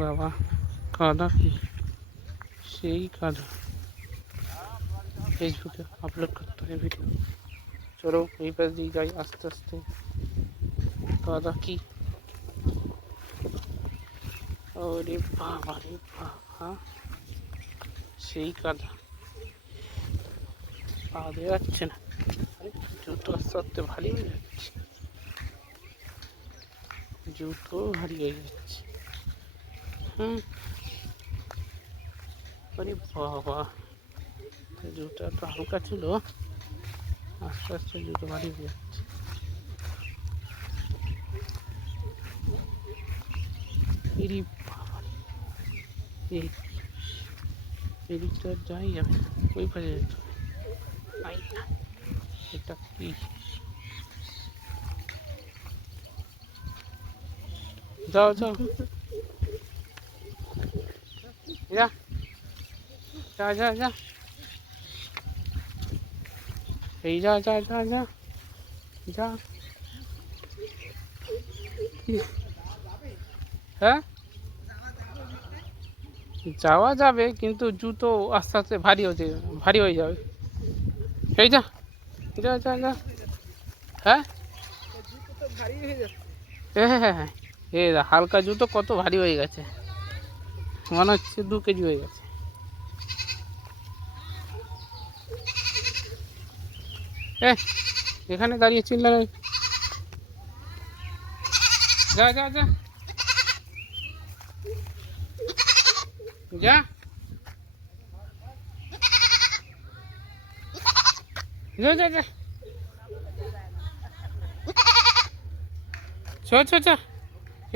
বাবা কাদা কি সেই কাদা, ফেসবুকে আপলোড করতে হয় ভিডিও। চলো এই পাশ দিয়ে যাই আস্তে আস্তে। কাদা কি, ওরে বাবা রে বাবা, সেই কাদা, পা দেওয়া যাচ্ছে না। আরে জুতো আস্তে আস্তে ভারী হয়ে যাচ্ছে, জুতো ভারী হয়ে যাচ্ছে। আরে বাবা, জুতো তো হালকা ছিল, আস্তে আস্তে জুতো ভারী হয়ে যাচ্ছে। এরে বাবা, এই দিকটা যাই যাবে, ওই পাশে যেতে হবে। এটা কি, যাও যাও, যা যা যা যা, এই যা যা যা যা যা। হ্যাঁ যাওয়া যাবে, কিন্তু জুতো আস্তে আস্তে ভারী হয়ে যাবে। এই যা যা যা যা। হ্যাঁ হ্যাঁ হ্যাঁ হ্যাঁ, এই হালকা জুতো কত ভারী হয়ে গেছে, মনে হচ্ছে 2 কেজি হয়ে গেছে। এখানে দাঁড়িয়ে চিল্লানো, যা যা যা যা যা যা যা, ছো ছো ছো,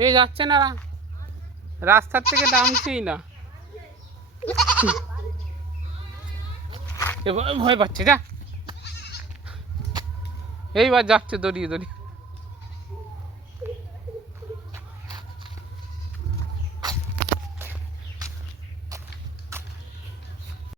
এই যাচ্ছে না, রাস্তার থেকে নামছেই না, ভয় পাচ্ছে, যা এইবার যাচ্ছে দড়িয়ে দড়িয়ে।